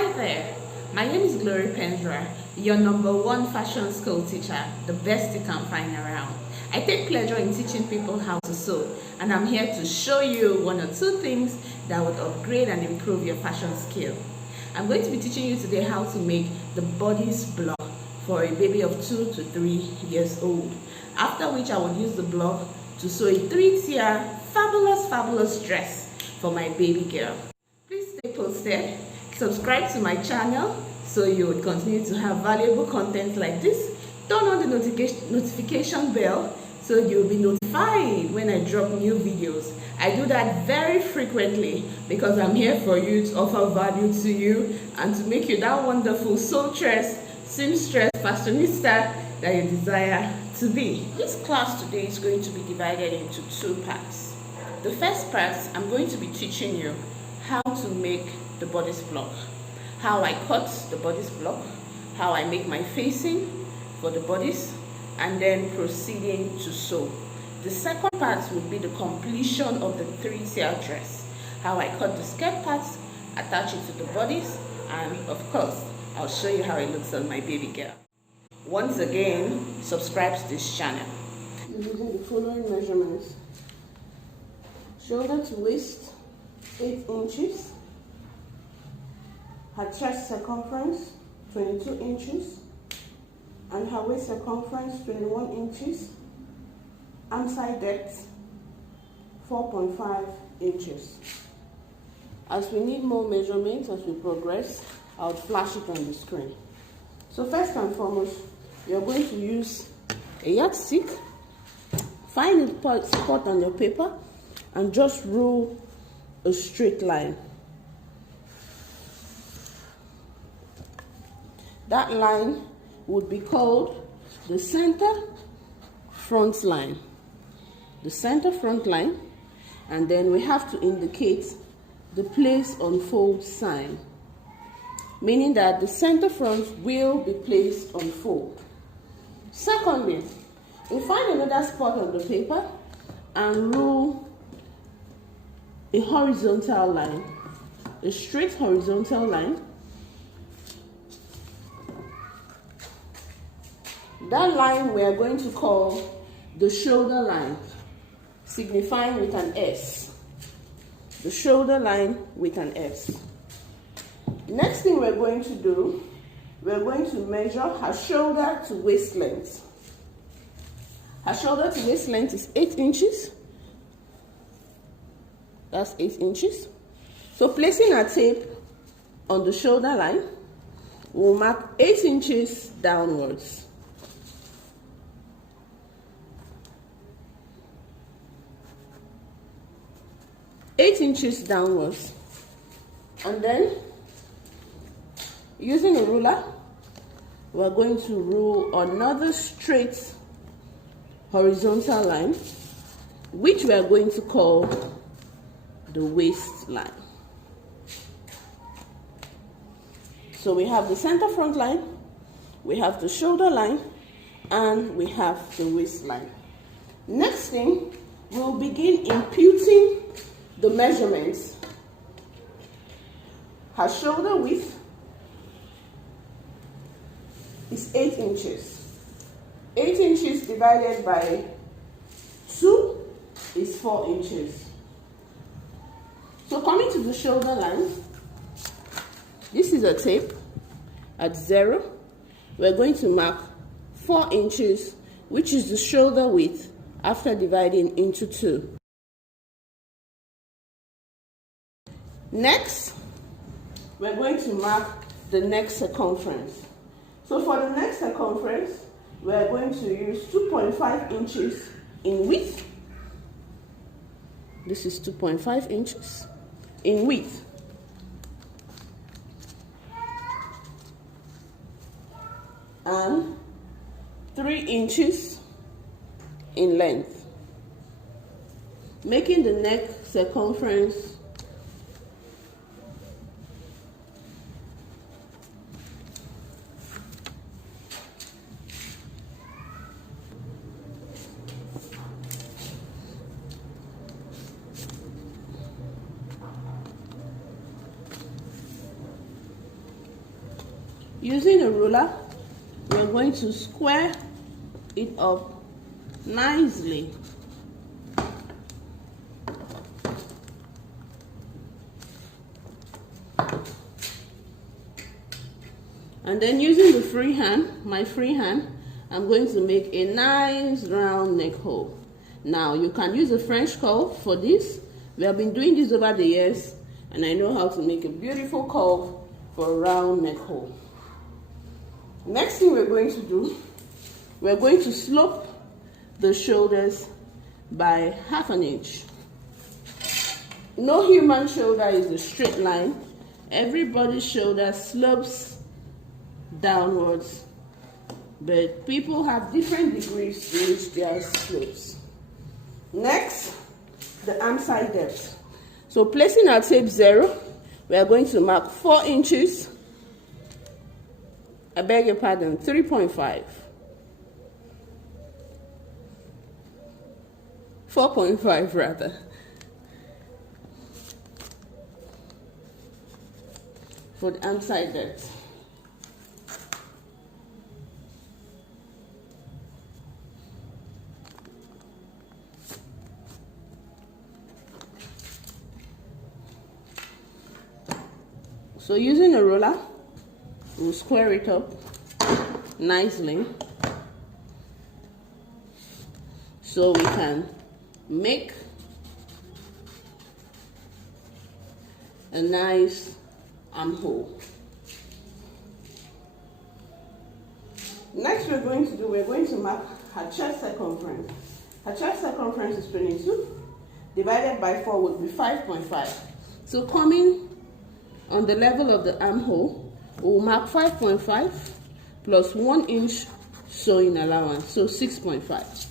Hi there, my name is Glory Pendra, your #1 fashion school teacher, the best you can find around. I take pleasure in teaching people how to sew, and I'm here to show you 1 or 2 things that would upgrade and improve your fashion skill. I'm going to be teaching you today how to make the bodice block for a baby of 2 to 3 years old, after which I will use the block to sew a 3-tier fabulous dress for my baby girl. Please stay posted, subscribe to my channel so you would continue to have valuable content like this. Turn on the notification bell so you'll be notified when I drop new videos. I do that very frequently because I'm here for you to offer value to you and to make you that wonderful seamstress, fashionista that you desire to be. This class today is going to be divided into 2 parts. The first part, I'm going to be teaching you how to make the bodice block, how I cut the bodice block, how I make my facing for the bodice, and then proceeding to sew. The second part will be the completion of the 3-tier dress, how I cut the skirt parts, attach it to the bodice, and of course, I'll show you how it looks on my baby girl. Once again, subscribe to this channel. Using the following measurements: shoulder to waist, 8 inches, her chest circumference, 22 inches, and her waist circumference, 21 inches, arm side depth, 4.5 inches. As we need more measurements as we progress, I'll flash it on the screen. So first and foremost, you're going to use a yardstick. Find a spot on your paper and just rule a straight line. That line would be called the center front line. The center front line, and then we have to indicate the place on fold sign, meaning that the center front will be placed on fold. Secondly, we find another spot on the paper and rule a horizontal line, a straight horizontal line. That line we are going to call the shoulder line, signifying with an S. The shoulder line with an S. Next thing we're going to do, we're going to measure her shoulder to waist length. Her shoulder to waist length is 8 inches. That's 8 inches. So placing our tape on the shoulder line, we'll mark 8 inches downwards. And then using a ruler, we're going to rule another straight horizontal line, which we are going to call the waistline. So we have the center front line, we have the shoulder line, and we have the waistline. Next thing, we'll begin imputing the measurements. Her shoulder width is 8 inches. 8 inches divided by 2 is 4 inches. So coming to the shoulder line, this is a tape at 0. We're going to mark 4 inches, which is the shoulder width after dividing into 2. Next, we're going to mark the neck circumference. So for the neck circumference, we're going to use 2.5 inches in width. This is 2.5 inches in width. And 3 inches in length, making the neck circumference 3 Using a ruler, we're going to square it up nicely. And then using the free hand, my free hand, I'm going to make a nice round neck hole. Now you can use a French curve for this. We have been doing this over the years, and I know how to make a beautiful curve for a round neck hole. Next thing we're going to do, we're going to slope the shoulders by 1/2 inch. No human shoulder is a straight line. Everybody's shoulder slopes downwards, but people have different degrees in which their slopes. Next, the arm side depth. So placing our tape 0, we are going to mark 4 inches. I beg your pardon, 3.5. 4.5 rather. For the arm side depth. So using a ruler, we'll square it up nicely so we can make a nice armhole. Next we're going to mark her chest circumference. Her chest circumference is 22, divided by 4 would be 5.5. So coming on the level of the armhole, we'll mark 5.5 plus 1 inch sewing allowance, so 6.5.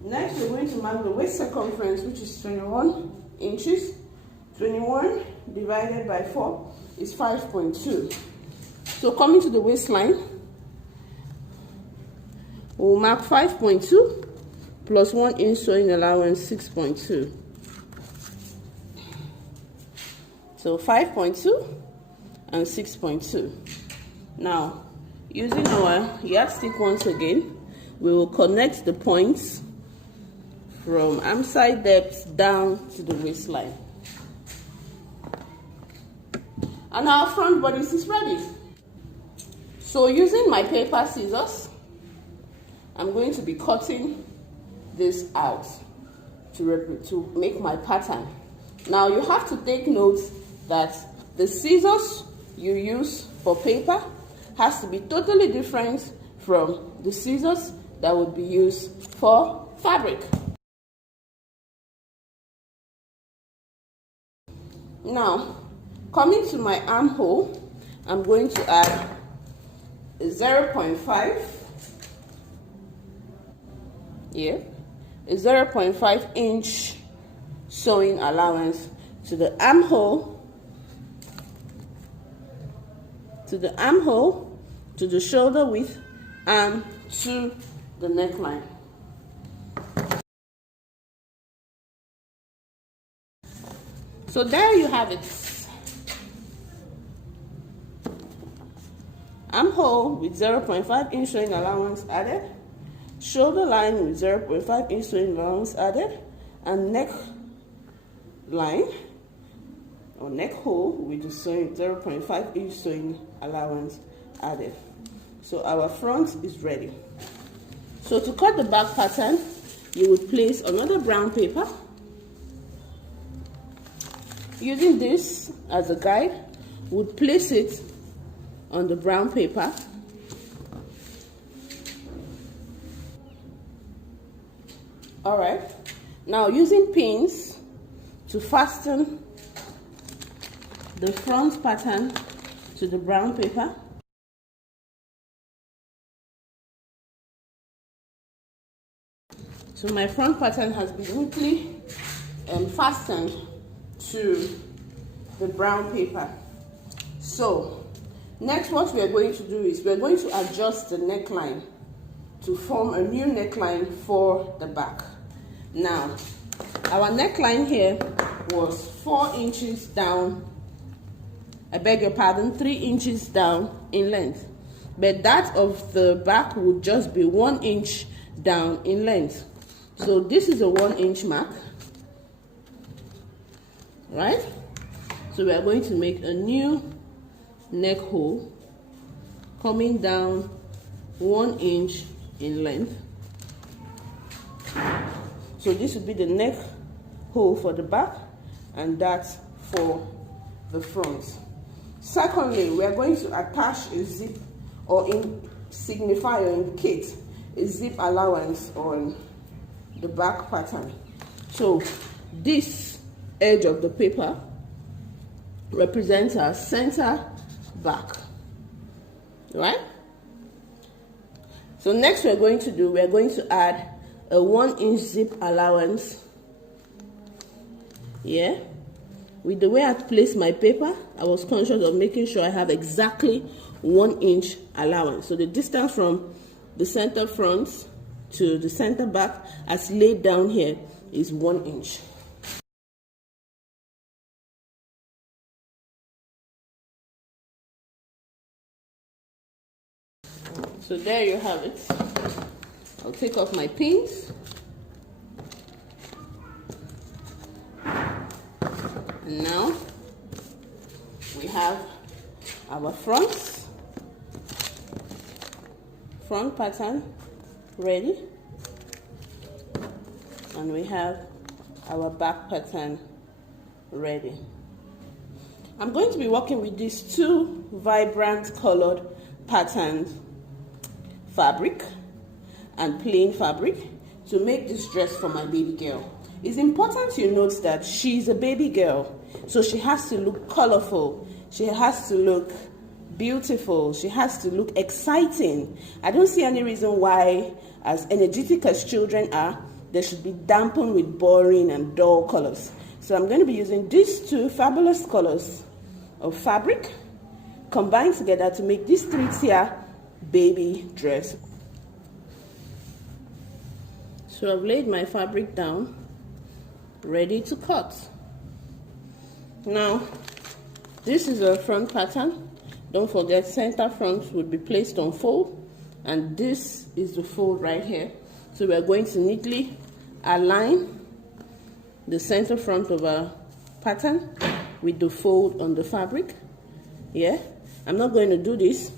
Next, we're going to mark the waist circumference, which is 21 inches. 21 divided by 4 is 5.2. So coming to the waistline, we'll mark 5.2 plus 1 inch sewing allowance, 6.2. So 5.2 and 6.2. Now, using our yardstick once again, we will connect the points from arm side depth down to the waistline. And our front bodice is ready. So using my paper scissors, I'm going to be cutting this out to make my pattern. Now you have to take note that the scissors you use for paper has to be totally different from the scissors that would be used for fabric. Now, coming to my armhole, I'm going to add a 0.5, a 0.5 inch sewing allowance to the armhole, to the shoulder width, and to the neckline. So there you have it. Armhole with 0.5 inch sewing allowance added, shoulder line with 0.5 inch sewing allowance added, and neck line or neck hole with the 0.5 inch sewing allowance added. So our front is ready. So to cut the back pattern, you would place another brown paper. Using this as a guide, would place it on the brown paper. All right. Now using pins to fasten the front pattern to the brown paper. So my front pattern has been neatly fastened to the brown paper. So next, what we are going to do is we are going to adjust the neckline to form a new neckline for the back. Now, our neckline here was 4 inches down I beg your pardon, 3 inches down in length. But that of the back would just be 1 inch down in length. So this is a 1 inch mark, right? So we are going to make a new neck hole coming down 1 inch in length. So this would be the neck hole for the back and that for the front. Secondly, we are going to attach a zip or signify or indicate a zip allowance on the back pattern. So this edge of the paper represents our center back, right? So next we're going to add a 1 inch zip allowance here. With the way I placed my paper, I was conscious of making sure I have exactly 1 inch allowance. So the distance from the center front to the center back as laid down here is 1 inch. So there you have it. I'll take off my pins. And now we have our front pattern ready. And we have our back pattern ready. I'm going to be working with these 2 vibrant colored patterns, fabric and plain fabric, to make this dress for my baby girl. It's important you note that she's a baby girl, so she has to look colorful, she has to look beautiful, she has to look exciting. I don't see any reason why, as energetic as children are, they should be dampened with boring and dull colors. So I'm going to be using these 2 fabulous colors of fabric combined together to make this 3-tier baby dress. So I've laid my fabric down, ready to cut. Now, this is a front pattern. Don't forget, center front would be placed on fold, and this is the fold right here. So we're going to neatly align the center front of our pattern with the fold on the fabric. Yeah, I'm not going to do this.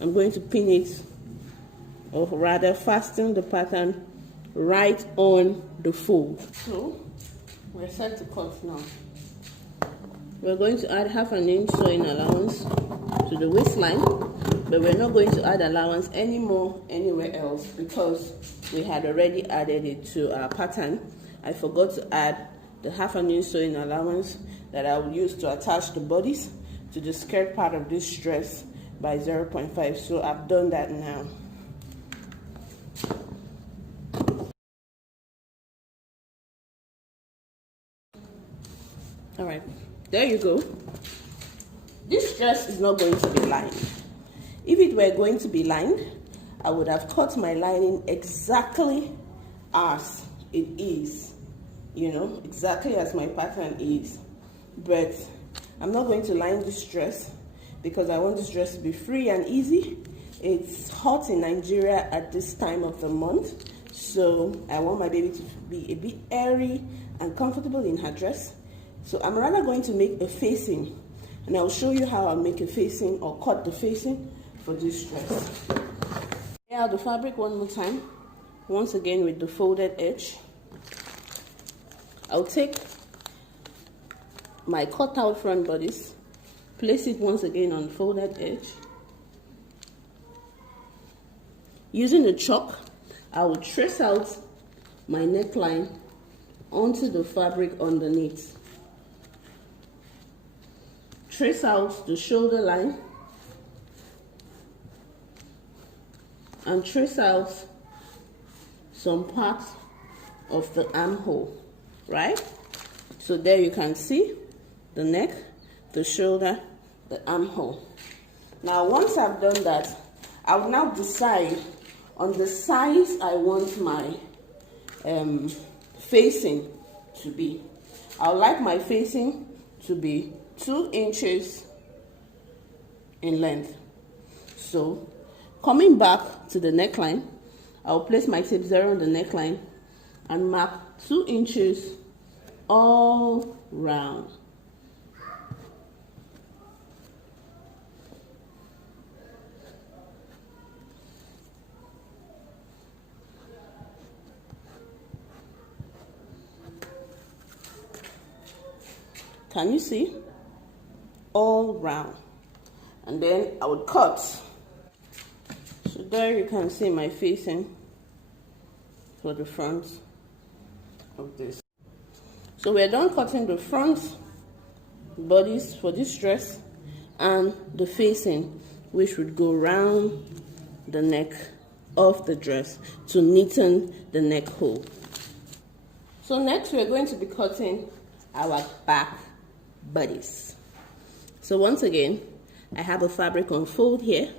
I'm going to pin it, or rather fasten the pattern right on the fold. So we're set to cut now. We're going to add 1/2 inch sewing allowance to the waistline, but we're not going to add allowance anymore anywhere else because we had already added it to our pattern. I forgot to add the 1/2 inch sewing allowance that I will use to attach the bodice to the skirt part of this dress by 0.5. So I've done that now. All right, there you go. This dress is not going to be lined. If it were going to be lined, I would have cut my lining exactly as it is, you know, exactly as my pattern is. But I'm not going to line this dress because I want this dress to be free and easy. It's hot in Nigeria at this time of the month, so I want my baby to be a bit airy and comfortable in her dress. So I'm rather going to make a facing, and I'll show you how I'll make a facing or cut the facing for this dress. Lay out the fabric one more time, once again with the folded edge. I'll take my cut out front bodice, place it once again on folded edge. Using the chalk, I will trace out my neckline onto the fabric underneath. Trace out the shoulder line and trace out some parts of the armhole, right? So there you can see the neck, the shoulder, the armhole. Now once I've done that, I will now decide on the size I want my facing to be. I would like my facing to be 2 inches in length. So coming back to the neckline, I'll place my tape 0 on the neckline and mark 2 inches all round. Can you see? All round. And then I would cut. So there you can see my facing for the front of this. So we're done cutting the front bodice for this dress and the facing, which would go round the neck of the dress to neaten the neck hole. So next we're going to be cutting our back bodice. So once again, I have a fabric on fold here.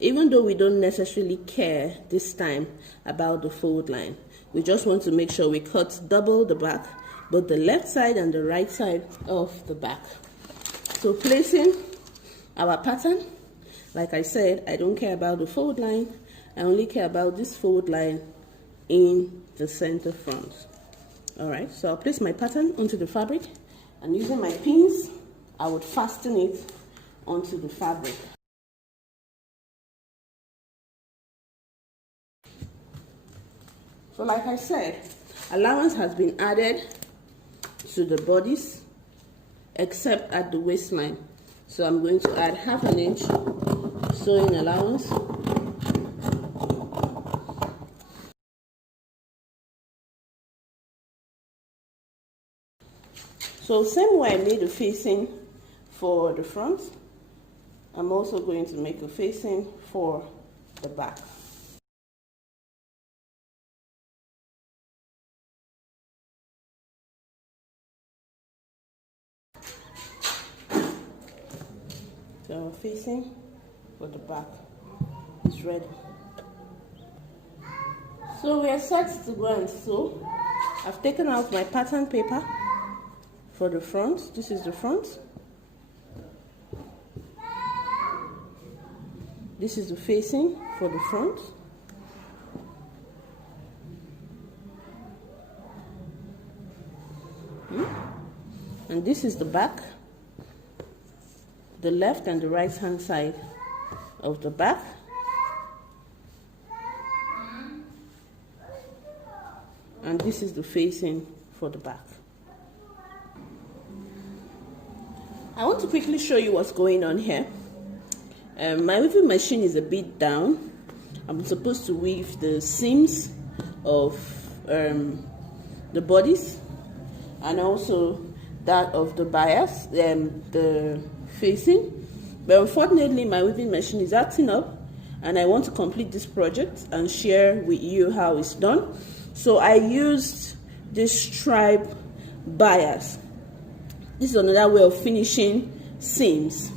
Even though we don't necessarily care this time about the fold line, we just want to make sure we cut double the back, both the left side and the right side of the back. So placing our pattern, like I said, I don't care about the fold line, I only care about this fold line in the center front. Alright, so I'll place my pattern onto the fabric, and using my pins, I would fasten it onto the fabric. So like I said, allowance has been added to the bodice except at the waistline. So I'm going to add 1/2 inch sewing allowance. So same way I made a facing for the front, I'm also going to make a facing for the back. So facing for the back is ready. So we are set to go and sew. I've taken out my pattern paper for the front. This is the front. This is the facing for the front. And this is the back, the left and the right hand side of the back. And this is the facing for the back. I want to quickly show you what's going on here. My weaving machine is a bit down. I'm supposed to weave the seams of the bodice and also that of the bias, the facing. But unfortunately, my weaving machine is acting up, and I want to complete this project and share with you how it's done. So I used this stripe bias. This is another way of finishing seams.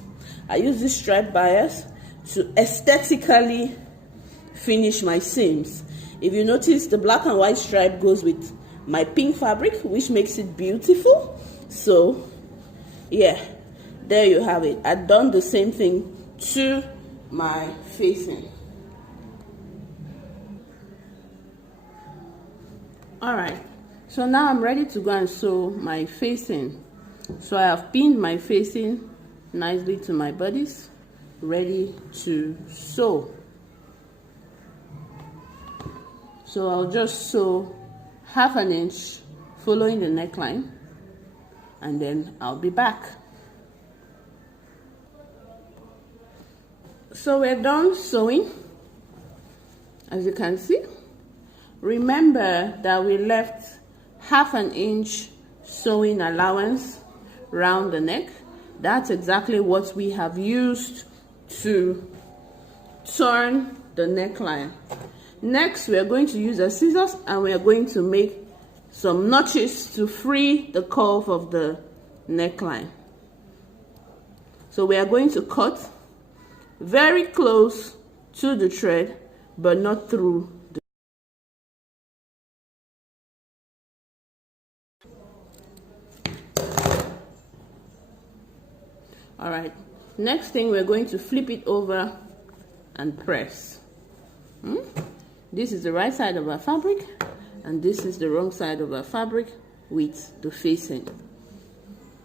I use this stripe bias to aesthetically finish my seams. If you notice, the black and white stripe goes with my pink fabric, which makes it beautiful. So yeah, there you have it. I've done the same thing to my facing. Alright, so now I'm ready to go and sew my facing. So I have pinned my facing nicely to my bodice, ready to sew. So I'll just sew 1/2 inch following the neckline, and then I'll be back. So we're done sewing, as you can see. Remember that we left 1/2 inch sewing allowance round the neck. That's exactly what we have used to turn the neckline. Next, we are going to use a scissors, and we are going to make some notches to free the curve of the neckline. So we are going to cut very close to the thread, but not through the. All right, Next thing, we're going to flip it over and press. This is the right side of our fabric, and this is the wrong side of our fabric with the facing.